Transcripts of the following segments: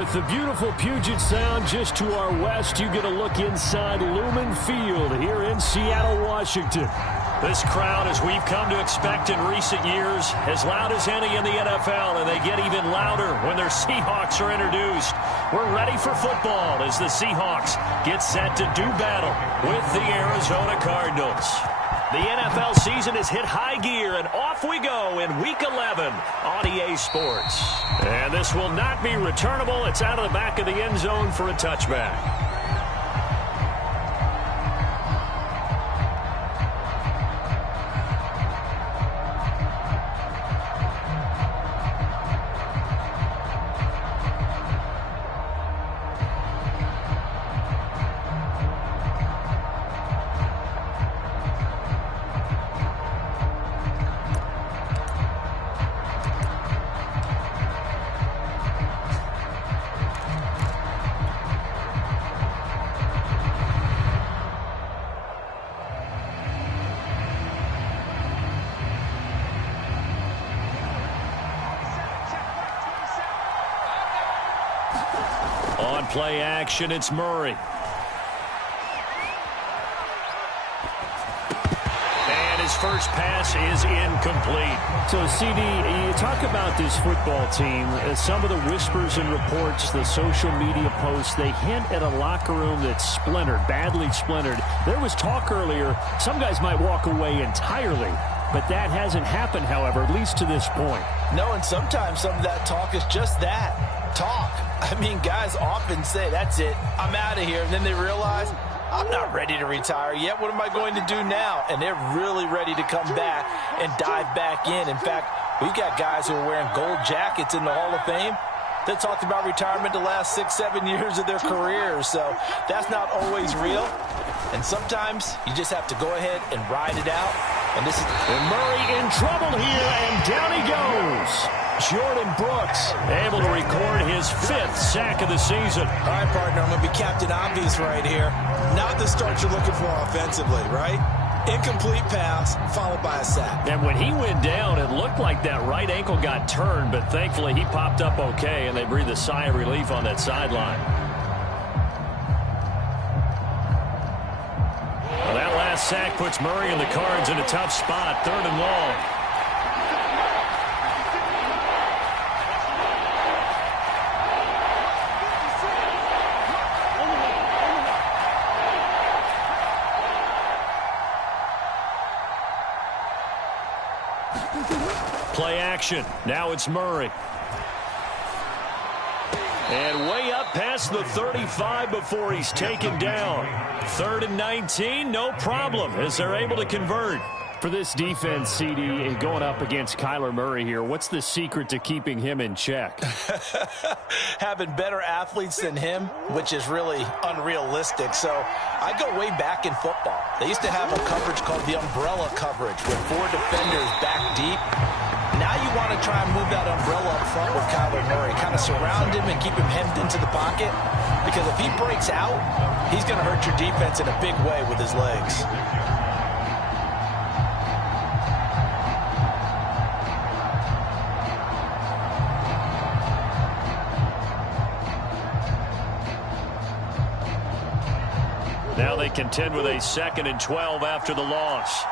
With the beautiful Puget Sound just to our west, you get a look inside Lumen Field here in Seattle, Washington. This crowd, as we've come to expect in recent years, as loud as any in the NFL, and they get even louder when their Seahawks are introduced. We're ready for football as the Seahawks get set to do battle with the Arizona Cardinals. The NFL season has hit high gear, and off we go in Week 11 on EA Sports. And this will not be returnable. It's out of the back of the end zone for a touchback. On play action, it's Murray. And his first pass is incomplete. So, CD, you talk about this football team. Some of the whispers and reports, the social media posts, they hint at a locker room that's splintered, badly splintered. There was talk earlier, some guys might walk away entirely. But that hasn't happened, however, at least to this point. No, and sometimes some of that talk is just that, talk. I mean, guys often say, that's it, I'm out of here. And then they realize, I'm not ready to retire yet. What am I going to do now? And they're really ready to come back and dive back in. In fact, we've got guys who are wearing gold jackets in the Hall of Fame that talked about retirement the last 6-7 years of their careers. So that's not always real. And sometimes you just have to go ahead and ride it out. And Murray in trouble here, and down he goes. Jordan Brooks able to record his 5th sack of the season. All right, partner, I'm going to be Captain Obvious right here. Not the start you're looking for offensively, right? Incomplete pass followed by a sack. And when he went down, it looked like that right ankle got turned, but thankfully he popped up okay, and they breathed a sigh of relief on that sideline. Well, that last sack puts Murray and the Cards in a tough spot, 3rd and long. Play action. Now it's Murray. And way up past the 35 before he's taken down. 3rd and 19, no problem, as they're able to convert. For this defense, CD, going up against Kyler Murray here, what's the secret to keeping him in check? Having better athletes than him, which is really unrealistic. So I go way back in football. They used to have a coverage called the umbrella coverage with 4 defenders back deep. Now you want to try and move that umbrella up front with Kyler Murray. Kind of surround him and keep him hemmed into the pocket. Because if he breaks out, he's going to hurt your defense in a big way with his legs. Now they contend with a 2nd and 12 after the loss.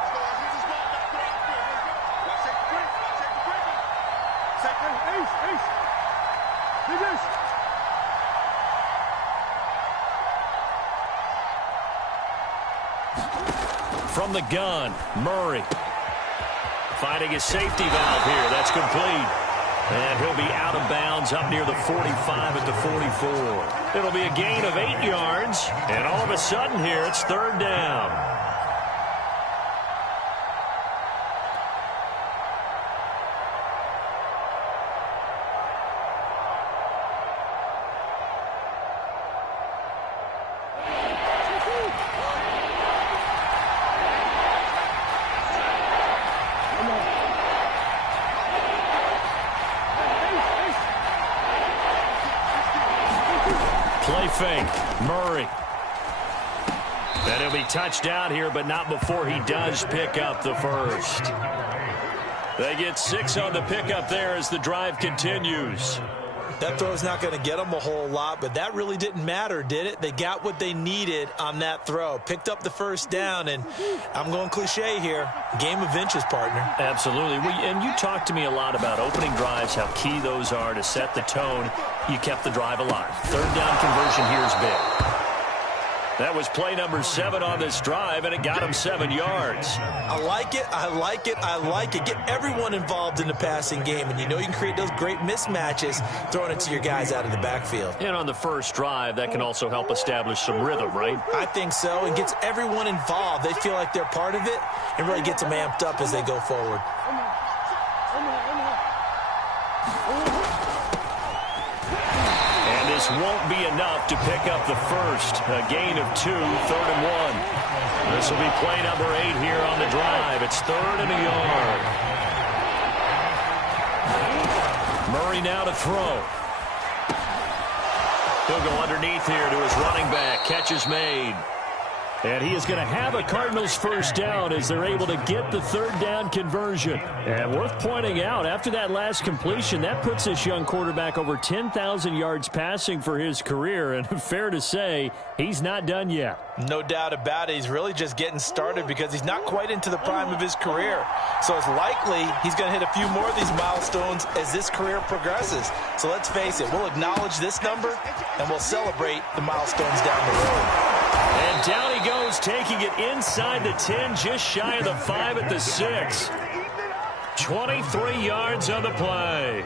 From the gun, Murray. Finding his safety valve here. That's complete. And he'll be out of bounds up near the 45 at the 44. It'll be a gain of 8 yards. And all of a sudden here, it's 3rd down. Play fake, Murray. And he'll be touched down here, but not before he does pick up the first. They get 6 on the pickup there as the drive continues. That throw's not going to get them a whole lot, but that really didn't matter, did it? They got what they needed on that throw. Picked up the first down, and I'm going cliche here. Game of inches, partner. Absolutely. And you talked to me a lot about opening drives, how key those are to set the tone. You kept the drive alive. Third down conversion here is big. That was play number 7 on this drive, and it got him 7 yards. I like it, I like it, I like it. Get everyone involved in the passing game, and you know you can create those great mismatches throwing it to your guys out of the backfield. And on the first drive, that can also help establish some rhythm, right? I think so, and gets everyone involved. They feel like they're part of it, and really gets them amped up as they go forward. This won't be enough to pick up the first. A gain of 2, 3rd and 1. This will be play number 8 here on the drive. It's 3rd and a yard. Murray now to throw. He'll go underneath here to his running back. Catch is made. And he is going to have a Cardinals first down as they're able to get the 3rd down conversion. And worth pointing out, after that last completion, that puts this young quarterback over 10,000 yards passing for his career. And fair to say, he's not done yet. No doubt about it. He's really just getting started because he's not quite into the prime of his career. So it's likely he's going to hit a few more of these milestones as this career progresses. So let's face it, we'll acknowledge this number and we'll celebrate the milestones down the road. And down he goes, taking it inside the 10, just shy of the 5 at the 6. 23 yards on the play.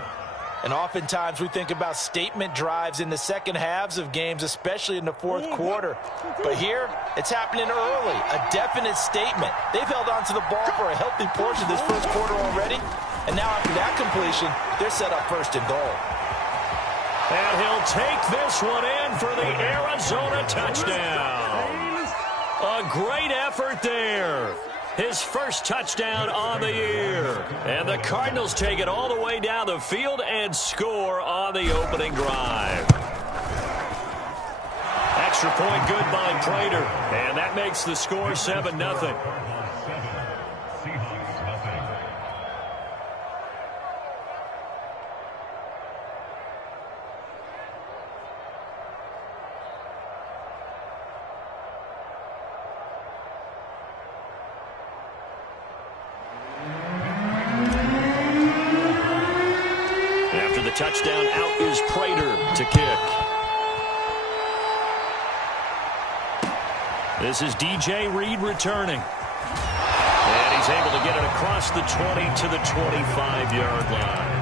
And oftentimes we think about statement drives in the second halves of games, especially in the fourth quarter. But here, it's happening early, a definite statement. They've held on to the ball for a healthy portion of this first quarter already. And now after that completion, they're set up 1st and goal. And he'll take this one in for the Arizona touchdown. A great effort there. His first touchdown on the year. And the Cardinals take it all the way down the field and score on the opening drive. Extra point good by Prater. And that makes the score 7-0. Touchdown, out is Prater to kick. This is DJ Reed returning. And he's able to get it across the 20 to the 25-yard line.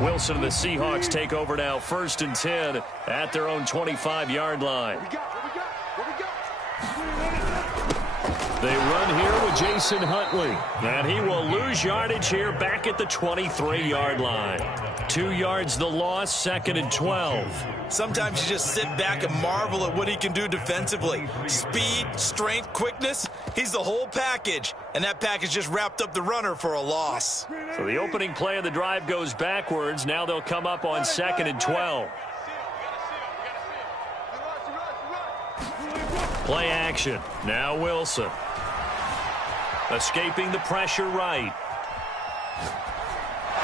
Wilson and the Seahawks take over now, 1st and 10 at their own 25-yard line. They run here with Jason Huntley, and he will lose yardage here back at the 23-yard line. 2 yards the loss, 2nd and 12. Sometimes you just sit back and marvel at what he can do defensively. Speed, strength, quickness, he's the whole package. And that package just wrapped up the runner for a loss. So the opening play of the drive goes backwards. Now they'll come up on 2nd and 12. Play action. Now Wilson. Escaping the pressure right.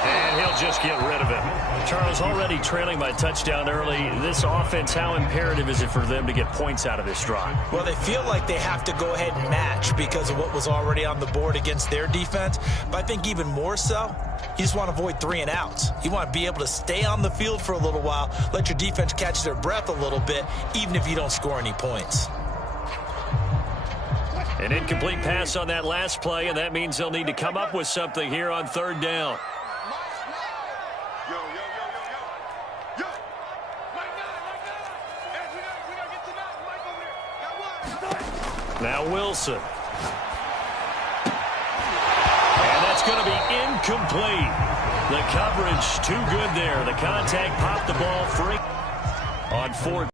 And he'll just get rid of it. Charles, already trailing by touchdown early. This offense, how imperative is it for them to get points out of this drive? Well, they feel like they have to go ahead and match because of what was already on the board against their defense. But I think even more so, you just want to avoid 3 and outs. You want to be able to stay on the field for a little while, let your defense catch their breath a little bit, even if you don't score any points. An incomplete pass on that last play, and that means they'll need to come up with something here on 3rd down. Now Wilson. And that's going to be incomplete. The coverage too good there. The contact popped the ball free on 4th.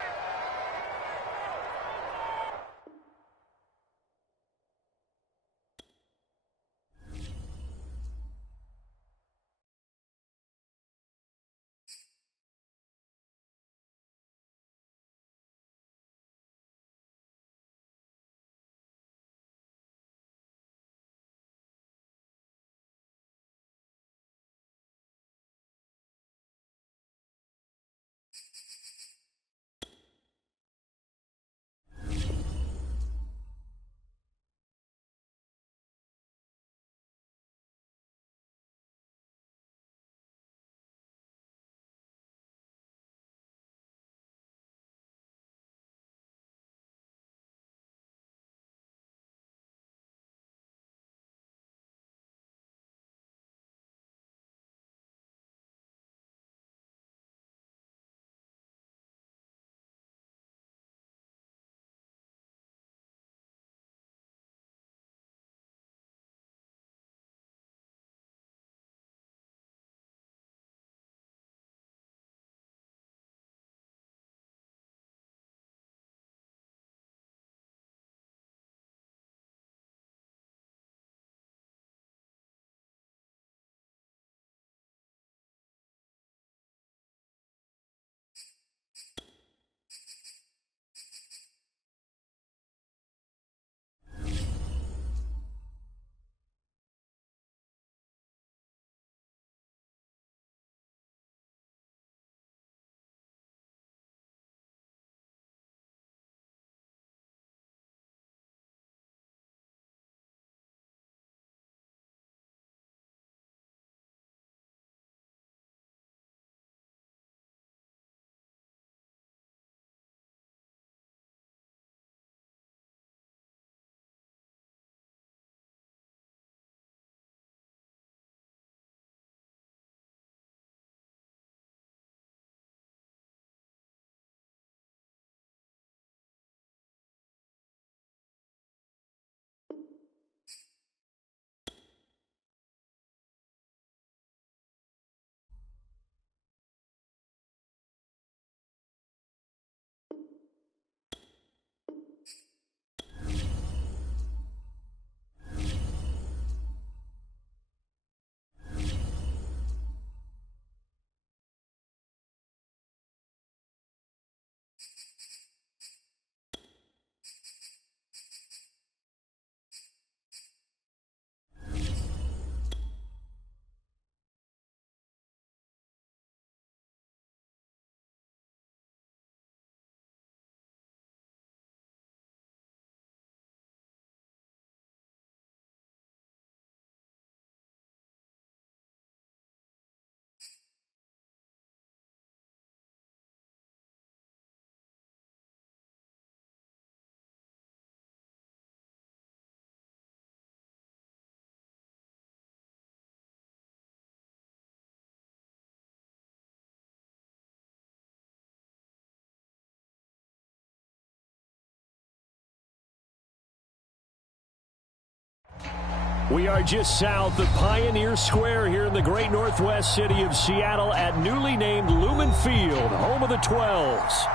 We are just south of Pioneer Square here in the great northwest city of Seattle at newly named Lumen Field, home of the 12s.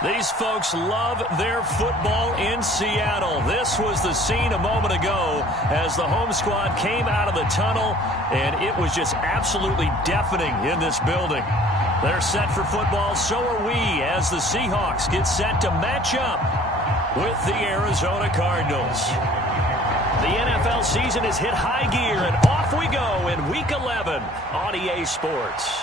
These folks love their football in Seattle. This was the scene a moment ago as the home squad came out of the tunnel, and it was just absolutely deafening in this building. They're set for football, so are we, as the Seahawks get set to match up with the Arizona Cardinals. The NFL season has hit high gear, and off we go in Week 11 on EA Sports.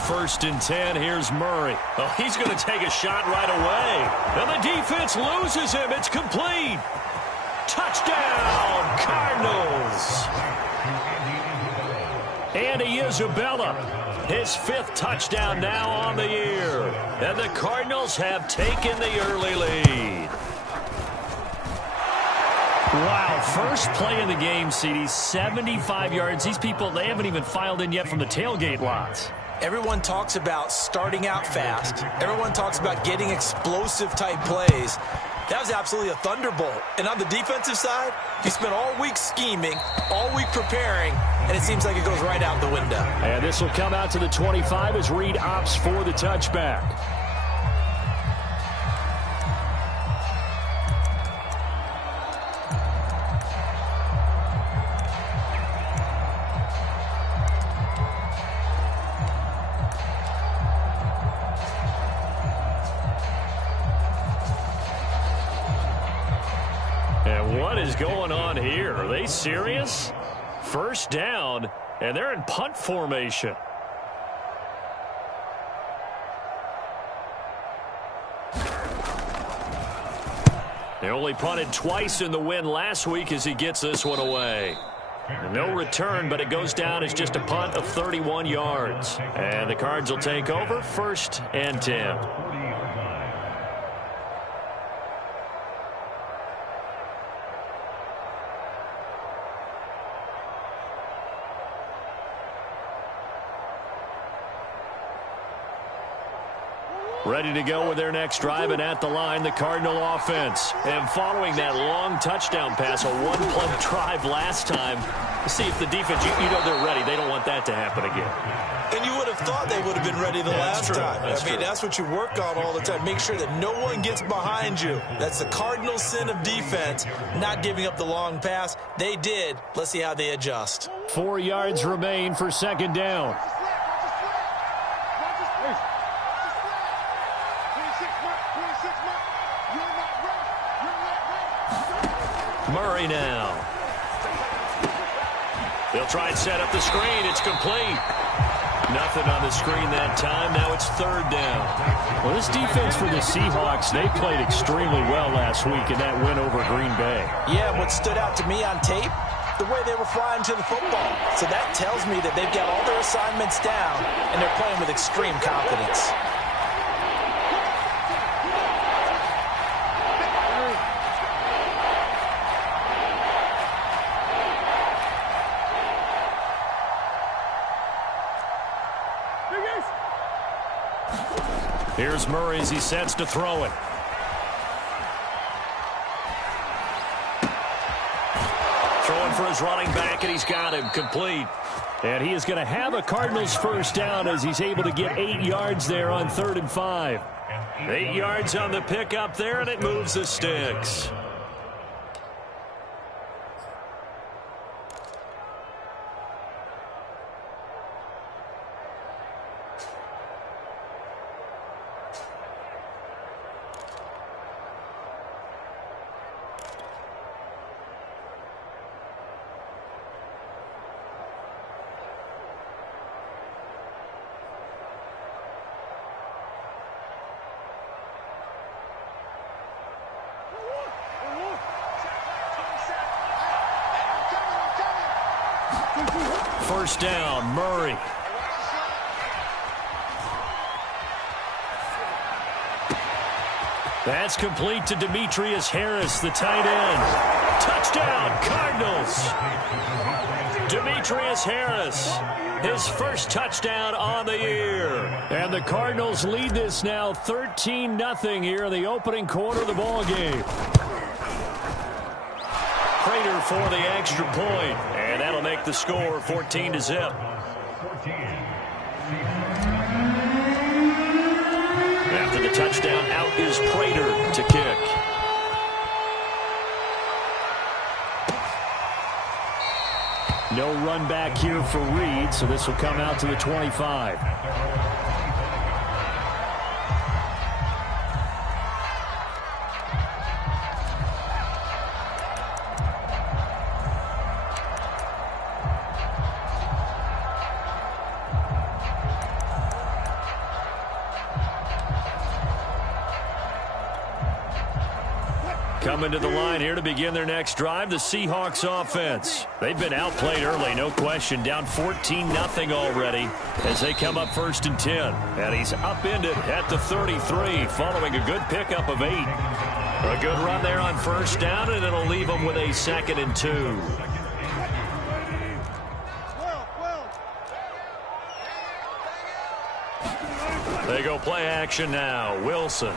First and 10, here's Murray. Oh, he's going to take a shot right away. And the defense loses him. It's complete. Touchdown, Cardinals. Andy Isabella, his 5th touchdown now on the year. And the Cardinals have taken the early lead. Wow, first play of the game, CD, 75 yards. These people, they haven't even filed in yet from the tailgate lots. Everyone talks about starting out fast. Everyone talks about getting explosive-type plays. That was absolutely a thunderbolt. And on the defensive side, you spent all week scheming, all week preparing, and it seems like it goes right out the window. And this will come out to the 25 as Reed opts for the touchback. What is going on here? Are they serious? First down, and they're in punt formation. They only punted twice in the win last week as he gets this one away. No return, but it goes down as just a punt of 31 yards. And the Cards will take over, 1st and 10. Ready to go with their next drive, and at the line, the Cardinal offense. And following that long touchdown pass, a one-play drive last time, see if the defense, you know they're ready. They don't want that to happen again. And you would have thought they would have been ready the last time. I mean, that's what you work on all the time. Make sure that no one gets behind you. That's the cardinal sin of defense, not giving up the long pass. They did. Let's see how they adjust. 4 yards remain for 2nd down. Murray now. They'll try and set up the screen. It's complete. Nothing on the screen that time. Now it's 3rd down. Well, this defense for the Seahawks, they played extremely well last week in that win over Green Bay. Yeah, what stood out to me on tape, the way they were flying to the football. So that tells me that they've got all their assignments down, and they're playing with extreme confidence. Here's Murray as he sets to throw it. Throwing for his running back, and he's got him complete. And he is going to have a Cardinals 1st down as he's able to get 8 yards there on 3rd and 5. 8 yards on the pickup there, and it moves the sticks. First down, Murray. That's complete to Demetrius Harris, the tight end. Touchdown, Cardinals. Demetrius Harris, his first touchdown on the year. And the Cardinals lead this now 13-0 here in the opening quarter of the ball game. Prater for the extra point, and that'll make the score 14-0. After the touchdown, out is Prater to kick. No run back here for Reed, so this will come out to the 25. Coming to the line here to begin their next drive, the Seahawks offense. They've been outplayed early, no question, down 14-0 already as they come up 1st and 10. And he's upended at the 33 following a good pickup of 8. A good run there on first down, and it'll leave them with a 2nd and 2. They go play action now. Wilson.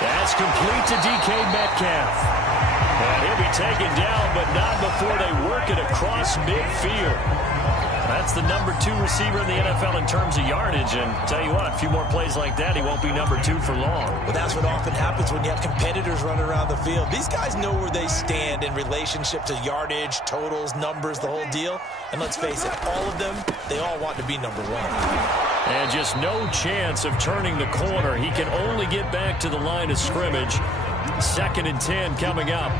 That's complete to DK Metcalf. And he'll be taken down, but not before they work it across midfield. That's the number 2 receiver in the NFL in terms of yardage. And tell you what, a few more plays like that, he won't be number 2 for long. Well, that's what often happens when you have competitors running around the field. These guys know where they stand in relationship to yardage, totals, numbers, the whole deal. And let's face it, all of them, they all want to be number 1. And just no chance of turning the corner. He can only get back to the line of scrimmage. 2nd and 10 coming up.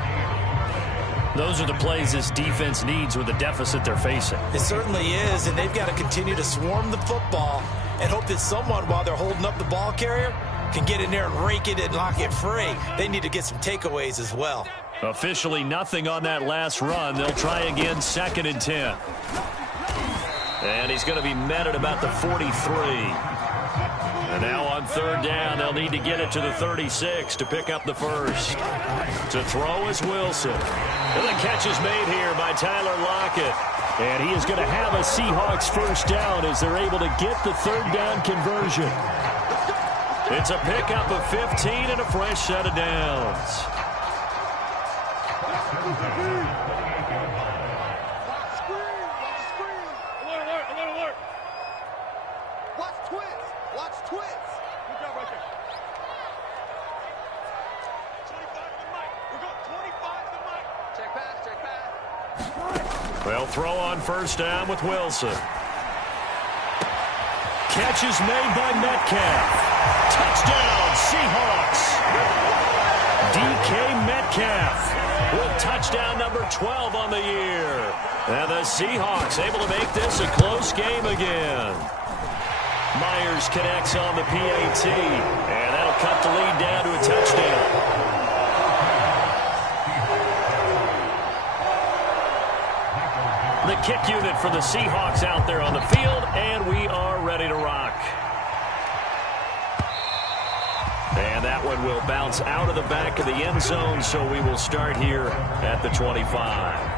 Those are the plays this defense needs with the deficit they're facing. It certainly is, and they've got to continue to swarm the football and hope that someone, while they're holding up the ball carrier, can get in there and rake it and lock it free. They need to get some takeaways as well. Officially nothing on that last run. They'll try again, 2nd and 10. And he's going to be met at about the 43. And now on 3rd down, they'll need to get it to the 36 to pick up the first. To throw is Wilson. And the catch is made here by Tyler Lockett. And he is going to have a Seahawks first down as they're able to get the 3rd down conversion. It's a pickup of 15 and a fresh set of downs. They'll throw on first down with Wilson. Catch is made by Metcalf. Touchdown, Seahawks. DK Metcalf with touchdown number 12 on the year. And the Seahawks able to make this a close game again. Myers connects on the PAT, and that'll cut the lead down to a touchdown. The kick unit for the Seahawks out there on the field, and we are ready to rock. And that one will bounce out of the back of the end zone, so we will start here at the 25.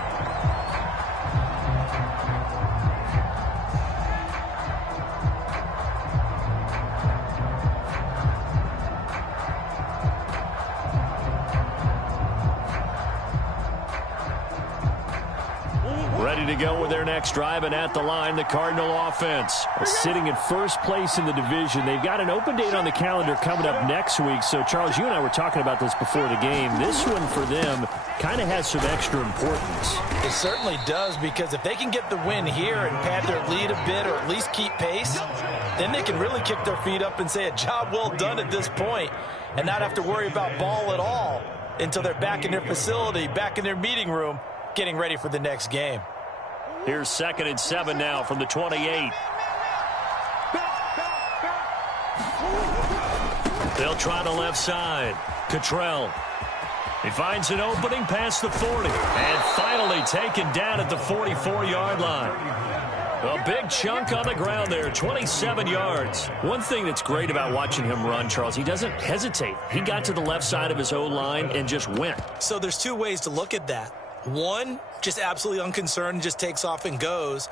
Ready to go with their next drive, and at the line, the Cardinal offense. Sitting in first place in the division. They've got an open date on the calendar coming up next week. So, Charles, you and I were talking about this before the game. This one for them kind of has some extra importance. It certainly does, because if they can get the win here and pad their lead a bit or at least keep pace, then they can really kick their feet up and say a job well done at this point and not have to worry about ball at all until they're back in their facility, back in their meeting room, getting ready for the next game. Here's 2nd and 7 now from the 28. They'll try the left side. Cottrell. He finds an opening past the 40 and finally taken down at the 44-yard line. A big chunk on the ground there, 27 yards. One thing that's great about watching him run, Charles, he doesn't hesitate. He got to the left side of his O-line and just went. So there's two ways to look at that. One, just absolutely unconcerned, just takes off and goes.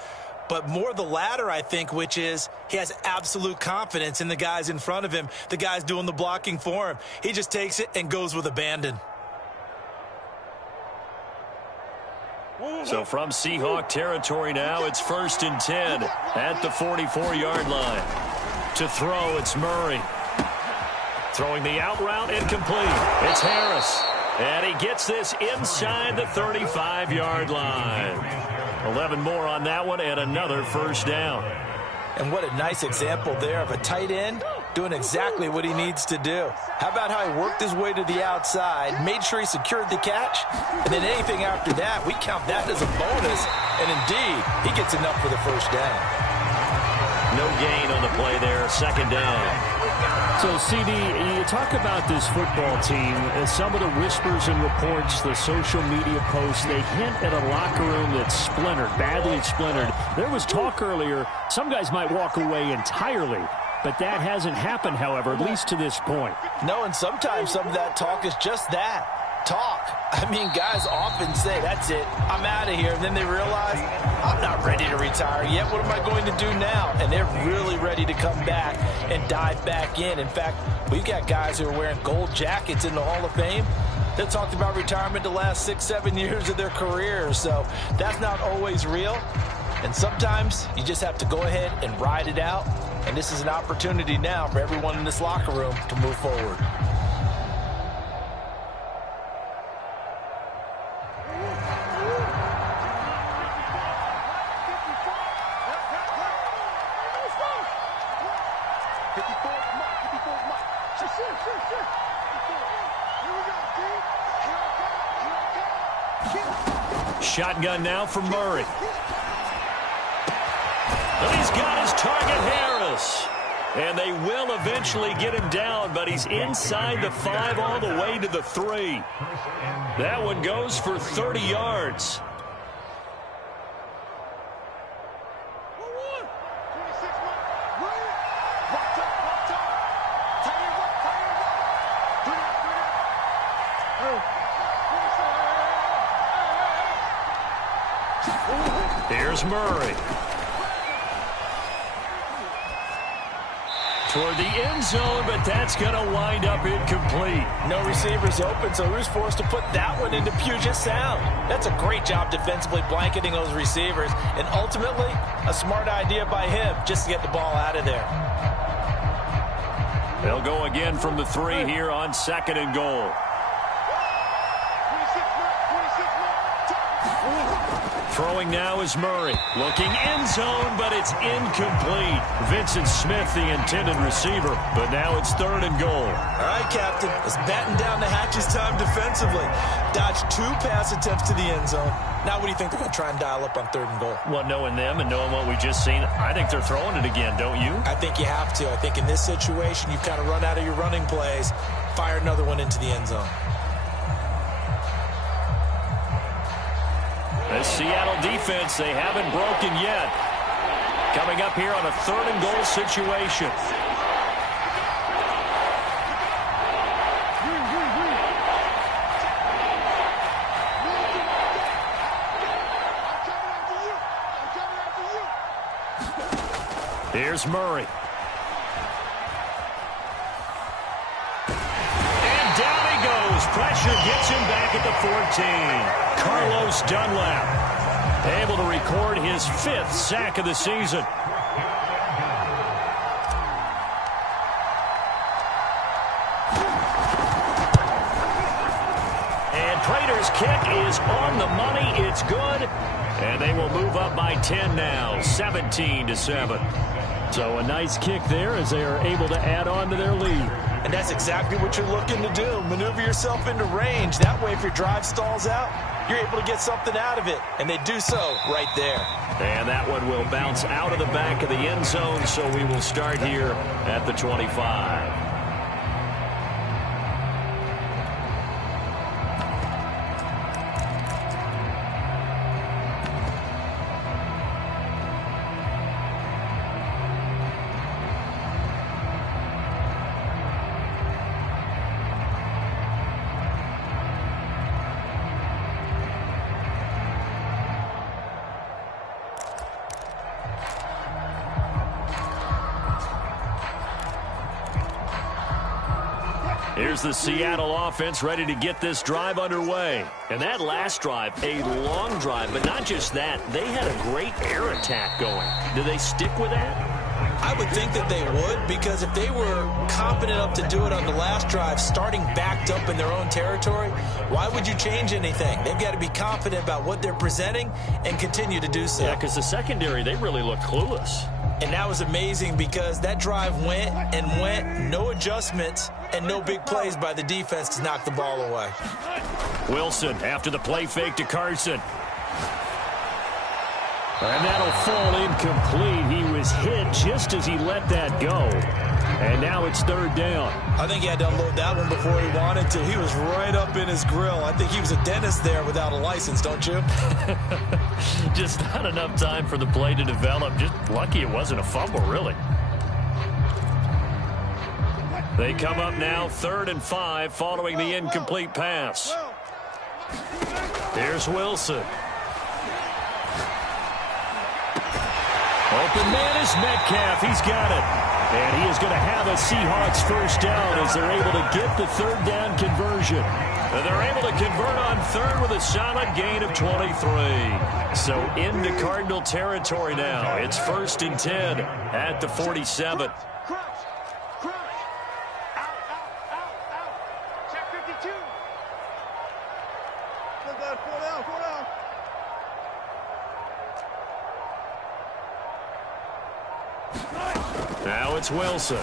But more the latter, I think, which is he has absolute confidence in the guys in front of him, the guys doing the blocking for him. He just takes it and goes with abandon. So from Seahawk territory now, it's 1st and 10 at the 44-yard line. To throw, it's Murray. Throwing the out route, incomplete. It's Harris. And he gets this inside the 35-yard line. 11 more on that one and another first down. And what a nice example there of a tight end doing exactly what he needs to do. How about how he worked his way to the outside, made sure he secured the catch, and then anything after that, we count that as a bonus. And indeed, he gets enough for the first down. No gain on the play there, 2nd down. So, CD, you talk about this football team, some of the whispers and reports, the social media posts, they hint at a locker room that's splintered, badly splintered. There was talk earlier, some guys might walk away entirely, but that hasn't happened, however, at least to this point. No, and sometimes some of that talk is just that, talk. I mean, guys often say, that's it, I'm out of here, and then they realize, I'm not ready to retire yet. What am I going to do now? And they're really ready to come back and dive back in. In fact, we've got guys who are wearing gold jackets in the Hall of Fame that talked about retirement the last 6-7 years of their careers. So that's not always real. And sometimes you just have to go ahead and ride it out. And this is an opportunity now for everyone in this locker room to move forward. Shotgun now for Murray. And he's got his target, Harris. And they will eventually get him down, but he's inside the 5 all the way to the 3. That one goes for 30 yards. Here's Murray. Toward the end zone, but that's going to wind up incomplete. No receivers open, so who's forced to put that one into Puget Sound? That's a great job defensively blanketing those receivers, and ultimately, a smart idea by him just to get the ball out of there. They'll go again from the 3 here on 2nd and goal. Throwing now is Murray. Looking end zone, but it's incomplete. Vincent Smith, the intended receiver, but now it's 3rd and goal. All right, Captain. It's batten down the hatches time defensively. Dodged 2 pass attempts to the end zone. Now what do you think they're going to try and dial up on 3rd and goal? Well, knowing them and knowing what we just seen, I think they're throwing it again, don't you? I think you have to. I think in this situation, you kind of run out of your running plays, fire another one into the end zone. The Seattle defense, they haven't broken yet. Coming up here on a 3rd and goal situation. Here's Murray. And down he goes. Pressure gets him back at the 14. Carlos Dunlap able to record his 5th sack of the season. And Prater's kick is on the money. It's good. And they will move up by 10 now, 17-7. So a nice kick there as they are able to add on to their lead. And that's exactly what you're looking to do. Maneuver yourself into range. That way, if your drive stalls out, you're able to get something out of it. And they do so right there. And that one will bounce out of the back of the end zone, so we will start here at the 25. Here's the Seattle offense ready to get this drive underway. And that last drive, a long drive, but not just that. They had a great air attack going. Do they stick with that? I would think that they would, because if they were competent enough to do it on the last drive, starting backed up in their own territory, why would you change anything? They've got to be confident about what they're presenting and continue to do so. Yeah, because the secondary, they really look clueless. And that was amazing because that drive went and went, no adjustments and no big plays by the defense to knock the ball away. Wilson after the play fake to Carson. And that'll fall incomplete. He was hit just as he let that go. And now it's third down. I think he had to unload that one before he wanted to. He was right up in his grill. I think he was a dentist there without a license, don't you? Just not enough time for the play to develop. Just lucky it wasn't a fumble, really. They come up now 3rd and 5 following the incomplete pass. Here's Wilson. Open man is Metcalf. He's got it. And he is going to have a Seahawks first down as they're able to get the third down conversion. And they're able to convert on third with a solid gain of 23. So into Cardinal territory now. It's 1st and 10 at the 47. Now it's Wilson.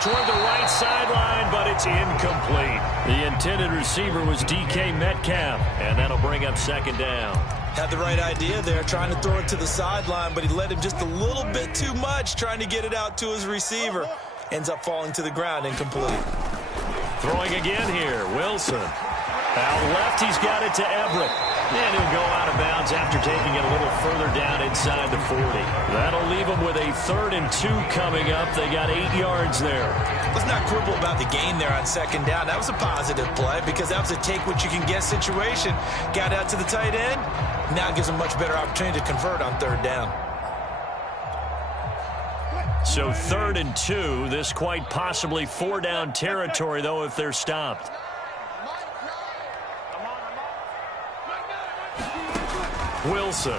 Toward the right sideline, but it's incomplete. The intended receiver was DK Metcalf, and that'll bring up 2nd down. Had the right idea there, trying to throw it to the sideline, but he let him just a little bit too much, trying to get it out to his receiver. Ends up falling to the ground, incomplete. Throwing again here, Wilson. Out left, he's got it to Everett. And he'll go out of bounds after taking it a little further down inside the 40. That'll leave them with a 3rd and 2 coming up. They got 8 yards there. Let's not quibble about the gain there on 2nd down. That was a positive play because that was a take-what-you-can-get situation. Got out to the tight end. Now it gives them a much better opportunity to convert on 3rd down. So 3rd and 2. This quite possibly 4-down territory, though, if they're stopped. Wilson.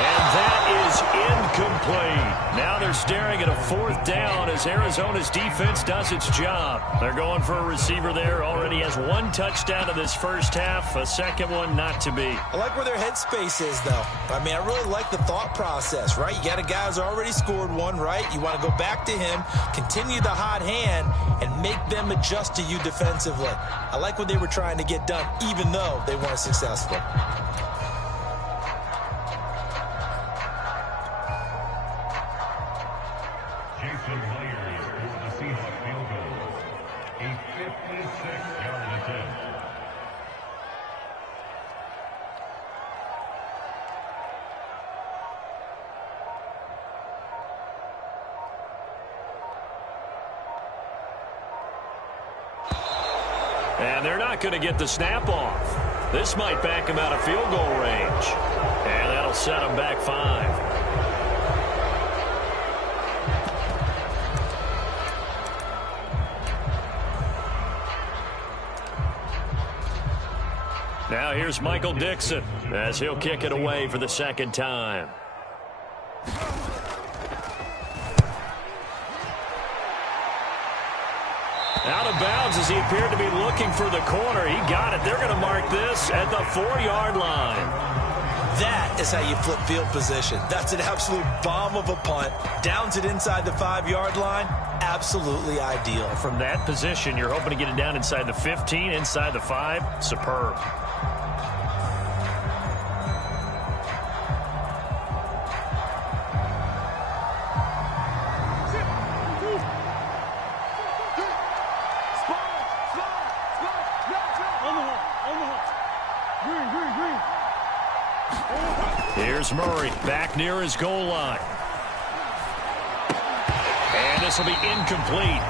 And that is incomplete. Now they're staring at a 4th down as Arizona's defense does its job. They're going for a receiver there. Already has 1 touchdown in this first half. A second one not to be. I like where their headspace is, though. I mean, I really like the thought process, right? You got a guy who's already scored 1, right? You want to go back to him, continue the hot hand, and make them adjust to you defensively. I like what they were trying to get done, even though they weren't successful. And they're not going to get the snap off. This might back him out of field goal range. And that'll set him back 5. Now here's Michael Dixon as he'll kick it away for the 2nd time. Out of bounds as he appeared to be looking for the corner. He got it. They're going to mark this at the 4-yard line. That is how you flip field position. That's an absolute bomb of a punt. Downs it inside the 5-yard line. Absolutely ideal. From that position, you're hoping to get it down inside the 15, inside the 5. Superb. Here's Murray back near his goal line. And this will be incomplete.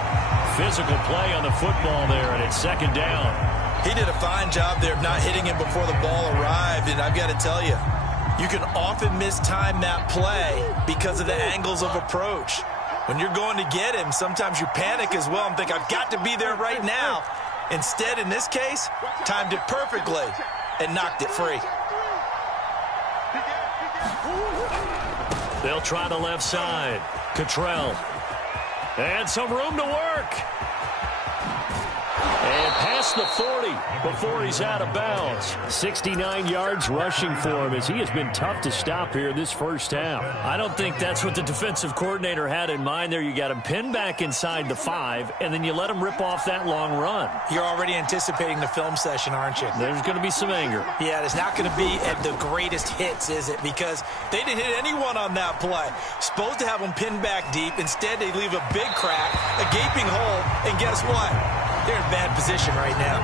Physical play on the football there, and it's 2nd down. He did a fine job there of not hitting him before the ball arrived, and I've got to tell you, you can often mistime that play because of the angles of approach. When you're going to get him, sometimes you panic as well and think, I've got to be there right now. Instead, in this case, timed it perfectly and knocked it free. They'll try the left side. Cottrell. And some room to work. And past the 40 before he's out of bounds. 69 yards rushing for him as he has been tough to stop here this first half. I don't think that's what the defensive coordinator had in mind there. You got him pinned back inside the 5, and then you let him rip off that long run. You're already anticipating the film session, aren't you? There's going to be some anger. Yeah, it's not going to be at the greatest hits, is it? Because they didn't hit anyone on that play. Supposed to have them pinned back deep. Instead, they leave a big crack, a gaping hole, and guess what? They're in bad position right now.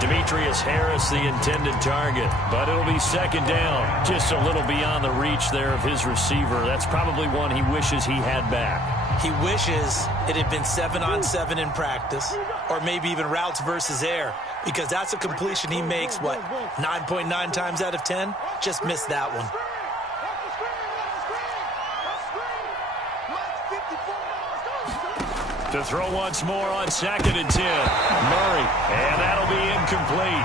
Demetrius Harris, the intended target, but it'll be second down. Just a little beyond the reach there of his receiver. That's probably one he wishes he had back. He wishes it had been 7-on-7 in practice, or maybe even routes versus air, because that's a completion he makes, 9.9 times out of 10? Just missed that one. To throw once more on 2nd and 10. Murray, and that'll be incomplete.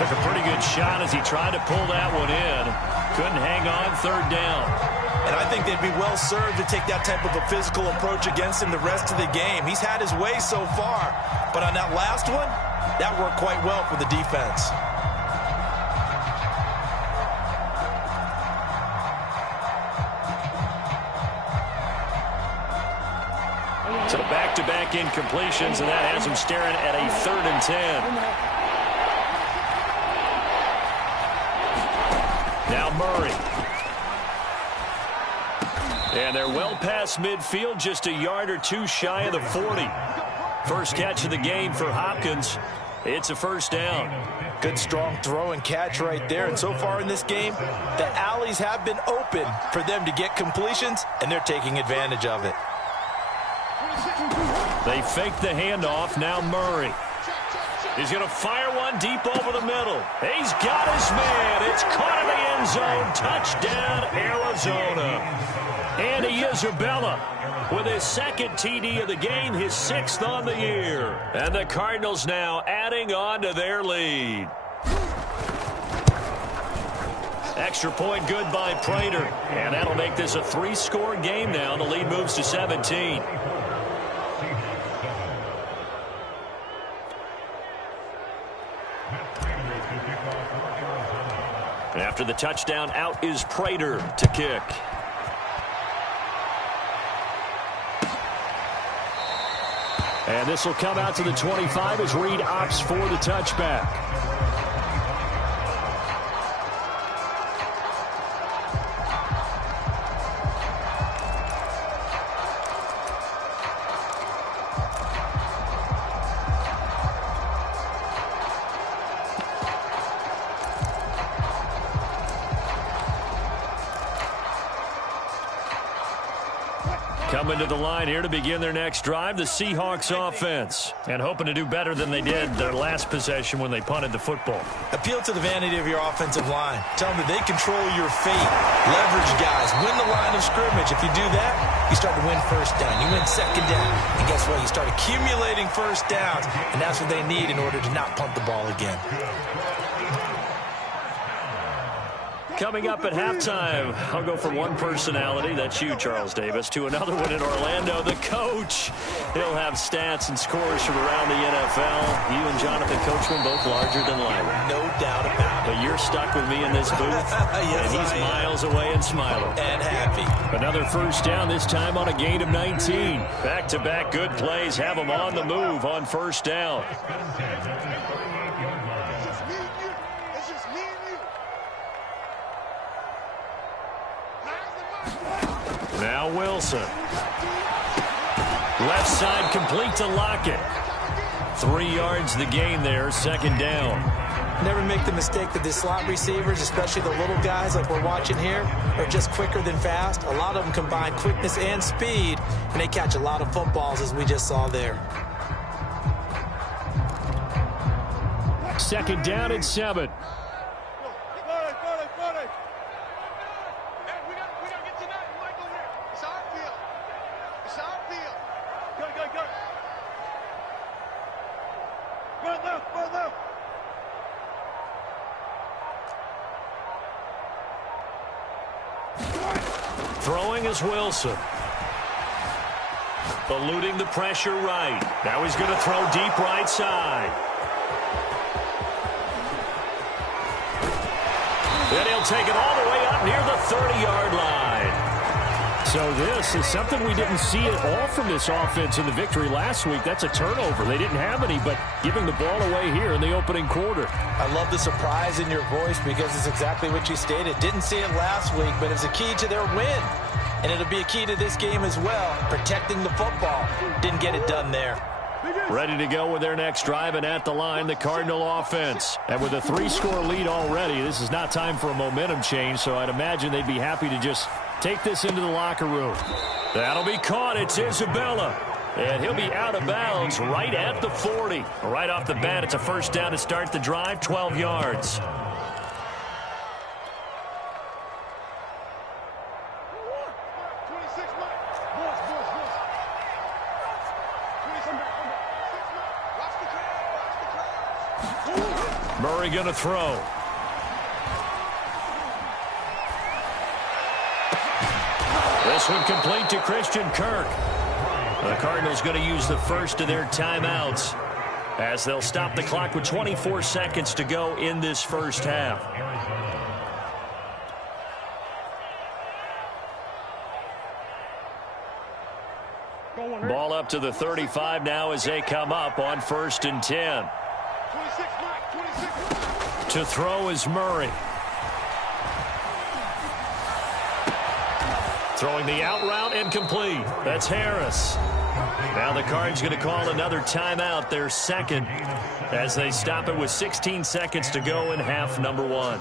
Took a pretty good shot as he tried to pull that one in. Couldn't hang on, 3rd down. And I think they'd be well served to take that type of a physical approach against him the rest of the game. He's had his way so far, but on that last one, that worked quite well for the defense. So back-to-back incompletions, and that has him staring at a 3rd and 10. Now Murray. And they're well past midfield, just a yard or two shy of the 40. First catch of the game for Hopkins. It's a 1st down. Good strong throw and catch right there. And so far in this game, the alleys have been open for them to get completions, and they're taking advantage of it. They fake the handoff. Now Murray. He's going to fire one deep over the middle. He's got his man. It's caught in the end zone. Touchdown, Arizona. Andy Isabella with his 2nd TD of the game, his 6th on the year. And the Cardinals now adding on to their lead. Extra point good by Prater. And that'll make this a 3-score game now. The lead moves to 17. After the touchdown, out is Prater to kick. And this will come out to the 25 as Reed opts for the touchback. Coming to the line here to begin their next drive, the Seahawks offense. And hoping to do better than they did their last possession when they punted the football. Appeal to the vanity of your offensive line. Tell them that they control your fate. Leverage guys. Win the line of scrimmage. If you do that, you start to win 1st down. You win 2nd down. And guess what? You start accumulating 1st downs. And that's what they need in order to not punt the ball again. Coming up at halftime, I'll go from one personality, that's you, Charles Davis, to another one in Orlando, the coach. He'll have stats and scores from around the NFL. You and Jonathan Coachman both larger than life. No doubt about it. But you're stuck with me in this booth, yes, and he's miles away and smiling. And happy. Another 1st down, this time on a gain of 19. Back-to-back good plays have him on the move on 1st down. Now Wilson. Left side complete to Lockett. 3 yards the gain there, 2nd down. Never make the mistake that the slot receivers, especially the little guys like we're watching here, are just quicker than fast. A lot of them combine quickness and speed, and they catch a lot of footballs, as we just saw there. 2nd down and 7. Throwing is Wilson. Eluding the pressure right. Now he's going to throw deep right side. Then he'll take it all the way up near the 30-yard line. So this is something we didn't see at all from this offense in the victory last week. That's a turnover. They didn't have any, but giving the ball away here in the opening quarter. I love the surprise in your voice because it's exactly what you stated. Didn't see it last week, but it's a key to their win. And it'll be a key to this game as well, protecting the football. Didn't get it done there. Ready to go with their next drive, and at the line, the Cardinal offense. And with a 3-score lead already, this is not time for a momentum change, so I'd imagine they'd be happy to just take this into the locker room. That'll be caught. It's Isabella. And he'll be out of bounds right at the 40. Right off the bat, it's a first down to start the drive, 12 yards. Murray going to throw. This one complete to Christian Kirk. The Cardinals going to use the first of their timeouts as they'll stop the clock with 24 seconds to go in this first half. Ball up to the 35 now as they come up on 1st and 10. To throw is Murray. Throwing the out route incomplete. That's Harris. Now the Cards going to call another timeout, their second, as they stop it with 16 seconds to go in half number 1.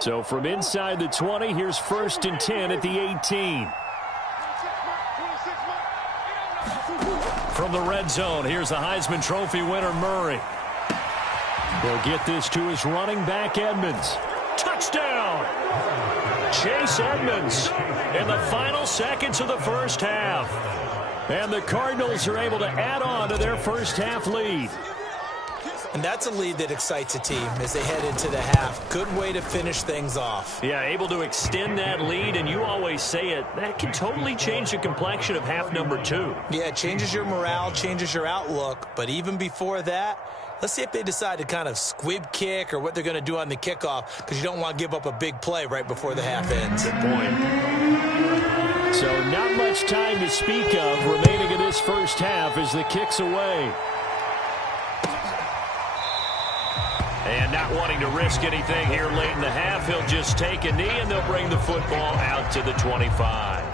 So from inside the 20, here's 1st and 10 at the 18. From the red zone, here's the Heisman Trophy winner, Murray. He'll get this to his running back, Edmonds. Touchdown! Chase Edmonds in the final seconds of the first half. And the Cardinals are able to add on to their first half lead. And that's a lead that excites a team as they head into the half. Good way to finish things off. Yeah, able to extend that lead, and you always say it, that can totally change the complexion of half number 2. Yeah, it changes your morale, changes your outlook. But even before that, let's see if they decide to kind of squib kick or what they're going to do on the kickoff, because you don't want to give up a big play right before the half ends. Good point. So not much time to speak of remaining in this first half as the kick's away. And not wanting to risk anything here late in the half, he'll just take a knee, and they'll bring the football out to the 25.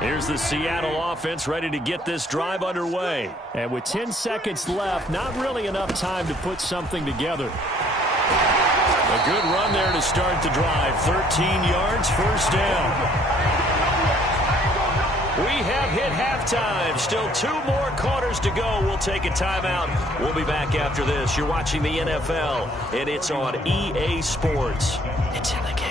Here's the Seattle offense ready to get this drive underway. And with 10 seconds left, not really enough time to put something together. A good run there to start the drive. 13 yards, first down. We have hit halftime. Still 2 more quarters to go. We'll take a timeout. We'll be back after this. You're watching the NFL, and it's on EA Sports. It's in the game.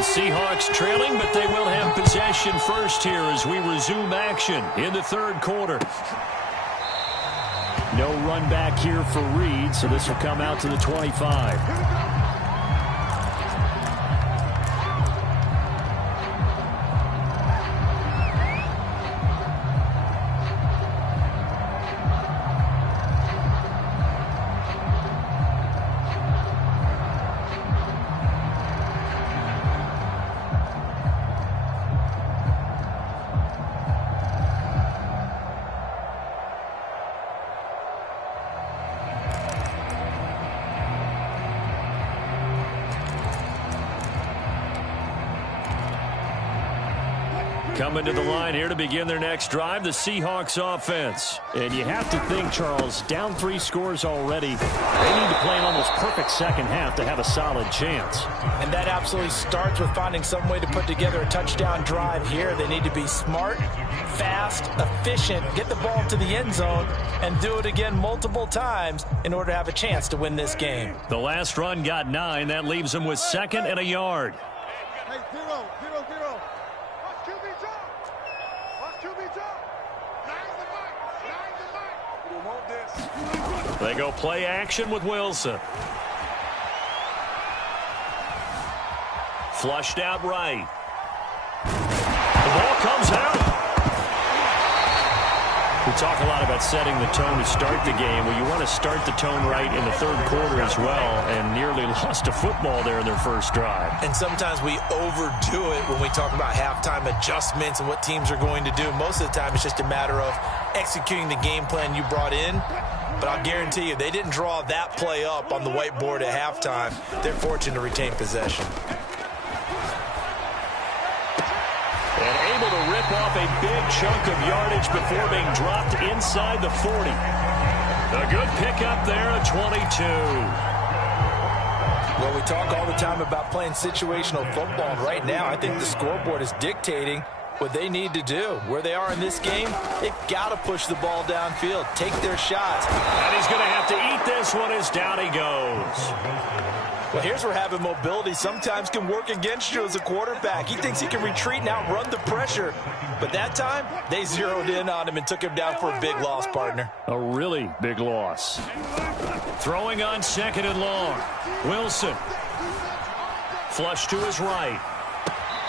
Seahawks trailing, but they will have possession first here as we resume action in the third quarter. No run back here for Reed, so this will come out to the 25. Coming to the line here to begin their next drive, the Seahawks offense. And you have to think, Charles, down 3 scores already. They need to play an almost perfect second half to have a solid chance. And that absolutely starts with finding some way to put together a touchdown drive here. They need to be smart, fast, efficient, get the ball to the end zone, and do it again multiple times in order to have a chance to win this game. The last run got 9. That leaves them with 2nd and a yard. Hey, 0, 0, 0. Watch QB jump. Watch QB jump. Nine the mic. We want this. They go play action with Wilson. Flushed out right. The ball comes out. We talk a lot about setting the tone to start the game. Well, you want to start the tone right in the 3rd quarter as well, and nearly lost a football there in their first drive. And sometimes we overdo it when we talk about halftime adjustments and what teams are going to do. Most of the time, it's just a matter of executing the game plan you brought in. But I'll guarantee you, they didn't draw that play up on the whiteboard at halftime. They're fortunate to retain possession. And able to rip off a big chunk of yardage before being dropped inside the 40. A good pickup there at 22. Well, we talk all the time about playing situational football. And right now, I think the scoreboard is dictating what they need to do. Where they are in this game, they've got to push the ball downfield, take their shots. And he's going to have to eat this one as down he goes. Well, here's where having mobility sometimes can work against you as a quarterback. He thinks he can retreat and outrun the pressure. But that time, they zeroed in on him and took him down for a big loss, partner. A really big loss. Throwing on 2nd and long. Wilson. Flush to his right.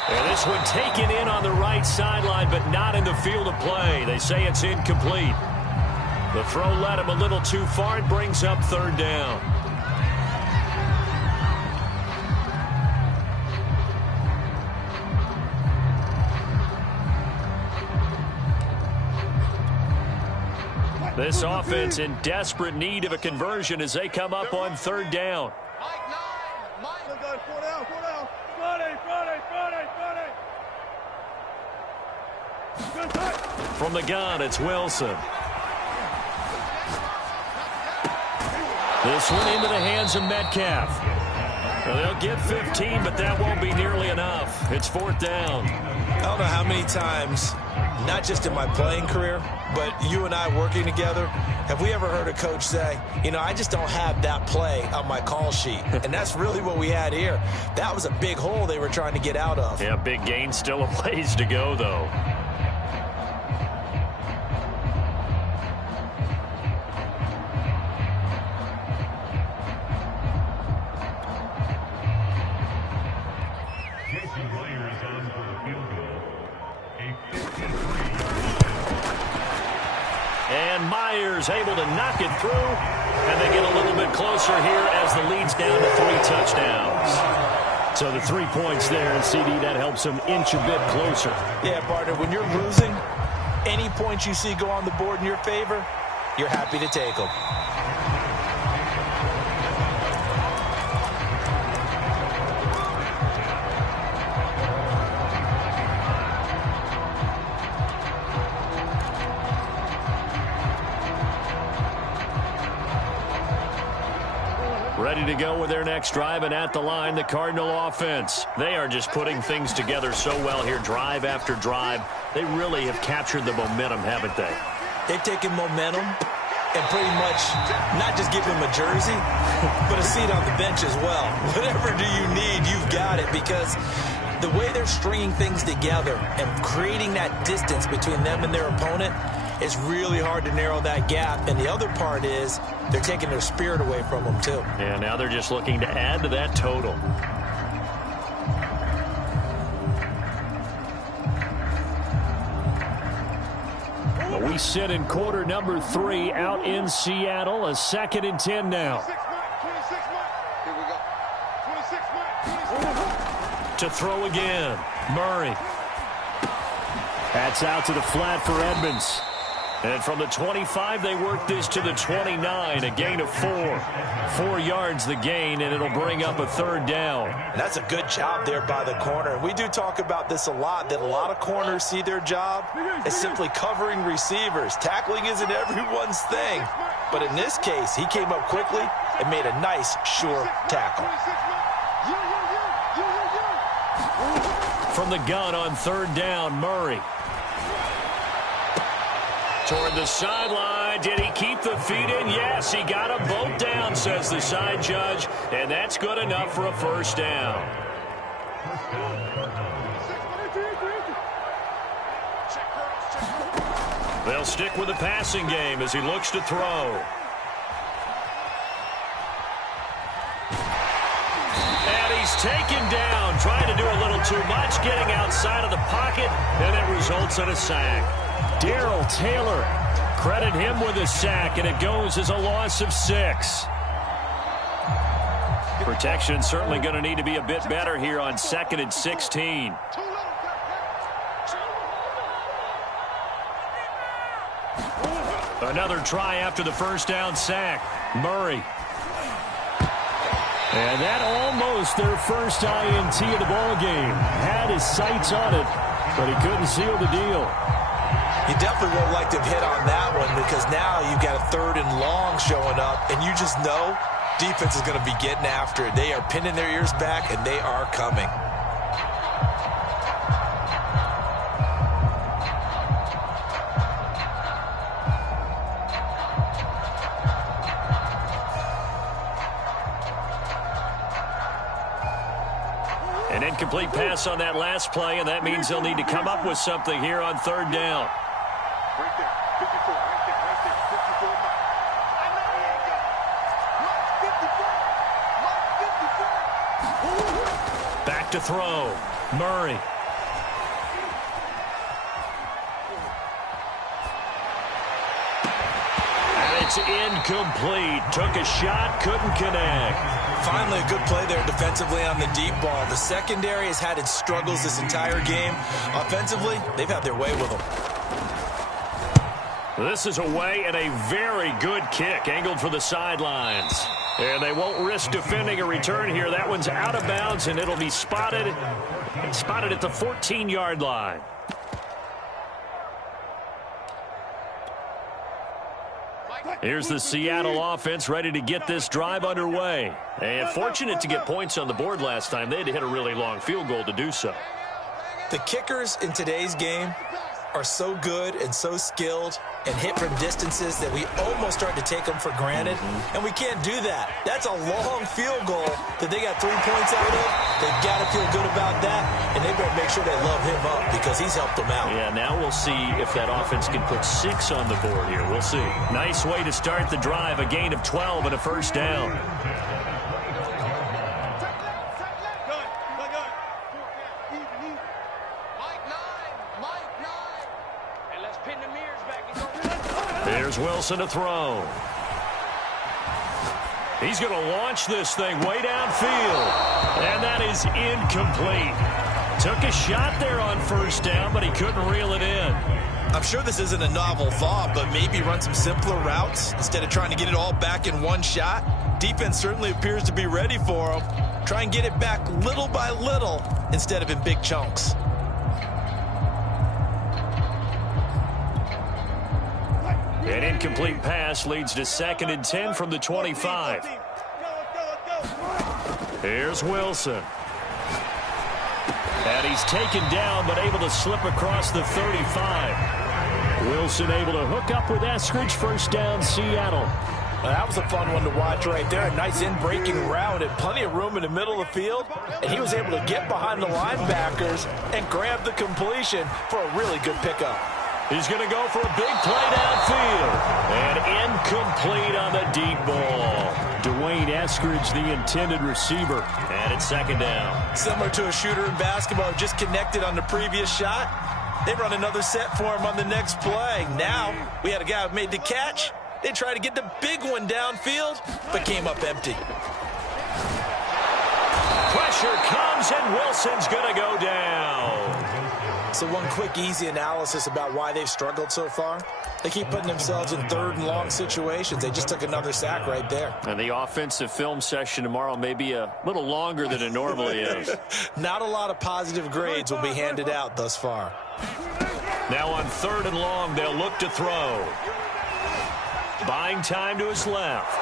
And this one taken in on the right sideline, but not in the field of play. They say it's incomplete. The throw led him a little too far and brings up 3rd down. This offense in desperate need of a conversion as they come up on 3rd down. From the gun, it's Wilson. This one into the hands of Metcalf. Well, they'll get 15, but that won't be nearly enough. It's 4th down. I don't know how many times, not just in my playing career, but you and I working together, have we ever heard a coach say, you know, I just don't have that play on my call sheet. And that's really what we had here. That was a big hole they were trying to get out of. Yeah, big gain, still a ways to go, though. And Myers able to knock it through, and they get a little bit closer here as the lead's down to 3 touchdowns. So the 3 points there, and CD, that helps them inch a bit closer. Yeah, partner, when you're losing, any points you see go on the board in your favor, you're happy to take them. Ready to go with their next drive, and at the line, the Cardinal offense. They are just putting things together so well here, drive after drive. They really have captured the momentum, haven't they? They've taken momentum and pretty much not just give him a jersey, but a seat on the bench as well. Whatever do you need, you've got it, because the way they're stringing things together and creating that distance between them and their opponent, it's really hard to narrow that gap. And the other part is they're taking their spirit away from them, too. Yeah, now they're just looking to add to that total. Well, we sit in quarter number 3 out in Seattle. A 2nd and 10 now. 26 Here we go. 26 To throw again, Murray. That's out to the flat for Edmonds. And from the 25, they work this to the 29, a gain of 4. 4 yards the gain, and it'll bring up a third down. And that's a good job there by the corner. We do talk about this a lot, that a lot of corners see their job as simply covering receivers. Tackling isn't everyone's thing. But in this case, he came up quickly and made a nice, sure tackle. From the gun on third down, Murray. Toward the sideline. Did he keep the feet in? Yes, he got them both down, says the side judge. And that's good enough for a first down. They'll stick with the passing game as he looks to throw. And he's taken down, trying to do a little too much, getting outside of the pocket, and it results in a sack. Darrell Taylor, credit him with a sack, and it goes as a loss of 6. Protection certainly going to need to be a bit better here on 2nd and 16. Another try after the first down sack. Murray. And that almost their first INT of the ball game. Had his sights on it, but he couldn't seal the deal. You definitely won't like to have hit on that one because now you've got a 3rd and long showing up, and you just know defense is going to be getting after it. They are pinning their ears back, and they are coming. An incomplete pass on that last play, and that means they'll need to come up with something here on third down. Right there, 54, right there, 54. Back to throw. Murray. And it's incomplete. Took a shot, couldn't connect. Finally, a good play there defensively on the deep ball. The secondary has had its struggles this entire game. Offensively, they've had their way with them. This is away and a very good kick, angled for the sidelines. And they won't risk defending a return here. That one's out of bounds, and it'll be spotted at the 14-yard line. Here's the Seattle offense ready to get this drive underway. And fortunate to get points on the board last time. They had to hit a really long field goal to do so. The kickers in today's game are so good and so skilled and hit from distances that we almost start to take them for granted. And we can't do that. That's a long field goal that they got 3 points out of. They've got to feel good about that, and they better make sure they love him up because he's helped them out. Yeah, now we'll see if that offense can put 6 on the board here. We'll see. Nice way to start the drive, a gain of 12 and a first down. Here's Wilson to throw. He's going to launch this thing way downfield. And that is incomplete. Took a shot there on first down, but he couldn't reel it in. I'm sure this isn't a novel thought, but maybe run some simpler routes instead of trying to get it all back in one shot. Defense certainly appears to be ready for him. Try and get it back little by little instead of in big chunks. An incomplete pass leads to 2nd and 10 from the 25. Here's Wilson. And he's taken down, but able to slip across the 35. Wilson able to hook up with Eskridge. First down, Seattle. Well, that was a fun one to watch right there. A nice in-breaking route and plenty of room in the middle of the field. And he was able to get behind the linebackers and grab the completion for a really good pickup. He's going to go for a big play downfield. And incomplete on the deep ball. Dwayne Eskridge, the intended receiver. And it's 2nd down. Similar to a shooter in basketball, just connected on the previous shot. They run another set for him on the next play. Now, we had a guy who made the catch. They tried to get the big one downfield, but came up empty. Pressure comes, and Wilson's going to go down. So one quick, easy analysis about why they've struggled so far. They keep putting themselves in 3rd and long situations. They just took another sack right there. And the offensive film session tomorrow may be a little longer than it normally is. Not a lot of positive grades will be handed out thus far. Now on 3rd and long, they'll look to throw. Buying time to his left.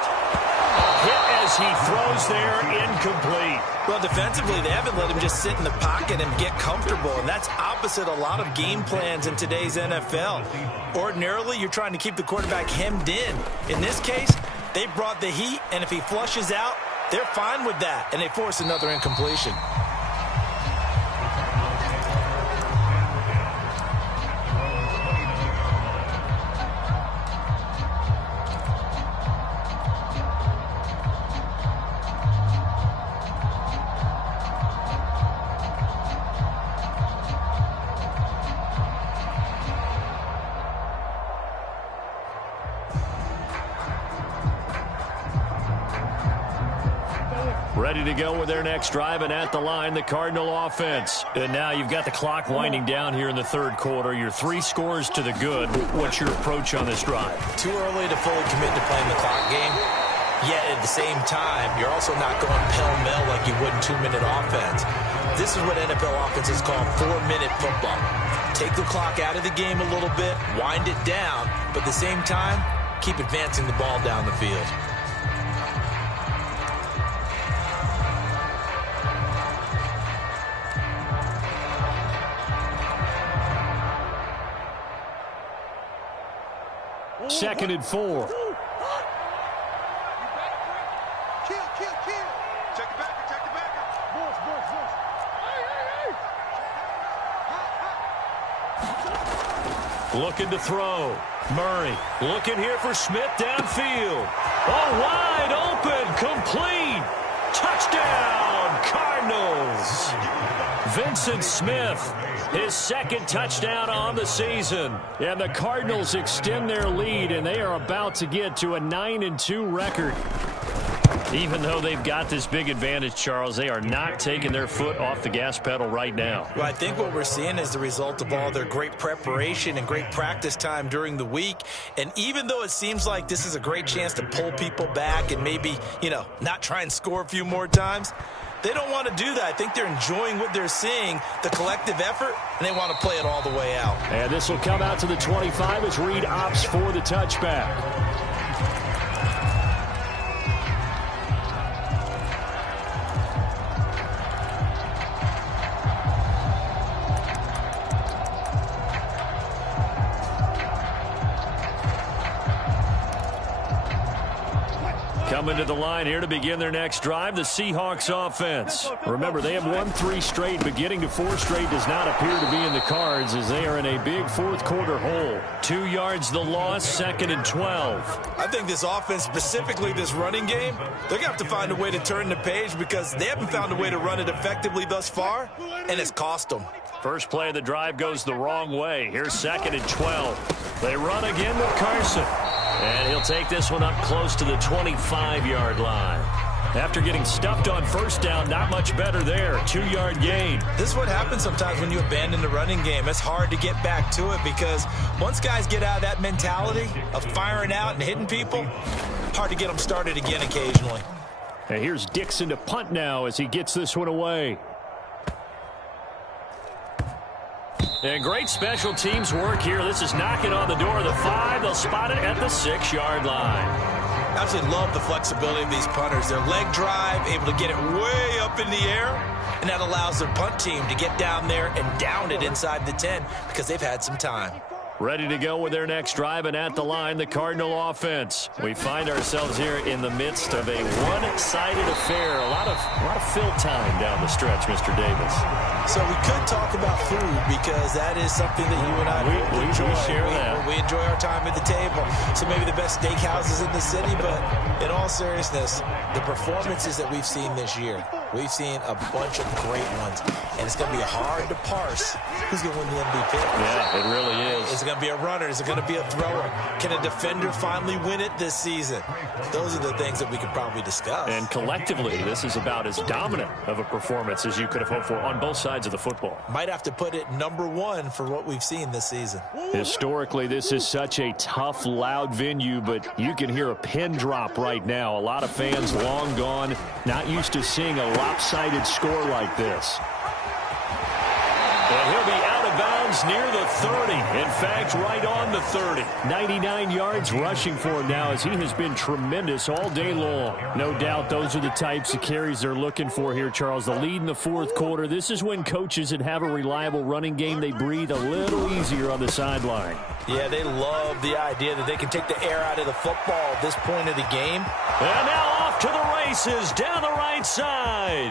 A hit as he throws there, incomplete. Well, defensively, they haven't let him just sit in the pocket and get comfortable, and that's opposite a lot of game plans in today's NFL. Ordinarily, you're trying to keep the quarterback hemmed in. In this case, they brought the heat, and if he flushes out, they're fine with that, and they force another incompletion. Ready to go with their next drive, and at the line, the Cardinal offense. And now you've got the clock winding down here in the 3rd quarter. Your 3 scores to the good. What's your approach on this drive? Too early to fully commit to playing the clock game. Yet at the same time, you're also not going pell-mell like you would in 2-minute offense. This is what NFL offenses call 4-minute football. Take the clock out of the game a little bit, wind it down, but at the same time, keep advancing the ball down the field. Second and 4. Kill. Check the backer. Boys. Looking to throw. Murray looking here for Smith downfield. Oh, wide open. Complete. Touchdown, Cardinals. Vincent Smith, his 2nd touchdown on the season. And the Cardinals extend their lead, and they are about to get to a 9-2 record. Even though they've got this big advantage, Charles, they are not taking their foot off the gas pedal right now. Well, I think what we're seeing is the result of all their great preparation and great practice time during the week. And even though it seems like this is a great chance to pull people back and maybe, not try and score a few more times, they don't want to do that. I think they're enjoying what they're seeing, the collective effort, and they want to play it all the way out. And this will come out to the 25 as Reed opts for the touchback. Coming to the line here to begin their next drive, the Seahawks offense. Remember, they have won 3 straight, but getting to 4 straight does not appear to be in the cards as they are in a big 4th quarter hole. 2 yards the loss, 2nd and 12. I think this offense, specifically this running game, they're going to have to find a way to turn the page because they haven't found a way to run it effectively thus far, and it's cost them. First play of the drive goes the wrong way. Here's 2nd and 12. They run again with Carson. And he'll take this one up close to the 25-yard line. After getting stuffed on first down, not much better there. 2-yard gain. This is what happens sometimes when you abandon the running game. It's hard to get back to it because once guys get out of that mentality of firing out and hitting people, hard to get them started again occasionally. And here's Dixon to punt now as he gets this one away. And great special teams work here. This is knocking on the door of the 5. They'll spot it at the 6-yard line. Absolutely love the flexibility of these punters. Their leg drive, able to get it way up in the air, and that allows their punt team to get down there and down it inside the 10 because they've had some time. Ready to go with their next drive, and at the line, the Cardinal offense. We find ourselves here in the midst of a one-sided affair. A lot of fill time down the stretch, Mr. Davis. So we could talk about food because that is something that you and I enjoy. We share that. We enjoy our time at the table. So maybe the best steakhouses in the city, but in all seriousness, the performances that we've seen this year, We've seen a bunch of great ones, and it's going to be hard to parse who's going to win the MVP. Yeah, it really is. Is it going to be a runner? Is it going to be a thrower? Can a defender finally win it this season? Those are the things that we could probably discuss. And collectively, this is about as dominant of a performance as you could have hoped for on both sides of the football. Might have to put it #1 for what we've seen this season. Historically, this is such a tough, loud venue, but you can hear a pin drop right now. A lot of fans long gone, not used to seeing a lopsided score like this. And he'll be out of bounds near the 30. In fact, right on the 30. 99 yards rushing for him now as he has been tremendous all day long. No doubt those are the types of carries they're looking for here, Charles. The lead in the fourth quarter. This is when coaches that have a reliable running game, they breathe a little easier on the sideline. Yeah, they love the idea that they can take the air out of the football at this point of the game. And now off to the races down the right side.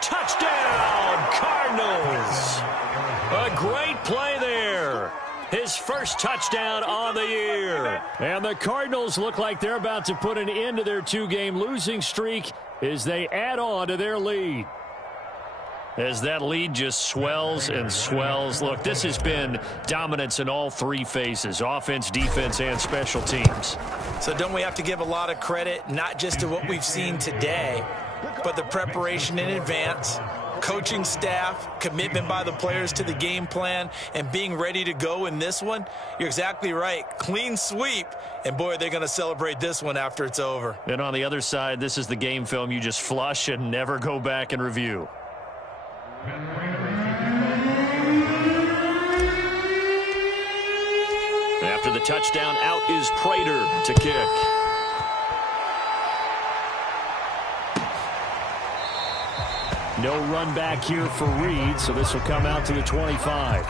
Touchdown, Cardinals. A great play there. His first touchdown on the year. And the Cardinals look like they're about to put an end to their two-game losing streak as they add on to their lead. As that lead just swells and swells. Look, this has been dominance in all three phases, offense, defense, and special teams. So don't we have to give a lot of credit, not just to what we've seen today, but the preparation in advance, coaching staff, commitment by the players to the game plan, and being ready to go in this one? You're exactly right. Clean sweep. And, boy, they're going to celebrate this one after it's over. And on the other side, this is the game film you just flush and never go back and review. After the touchdown, out is Prater to kick. No run back here for Reed, so this will come out to the 25.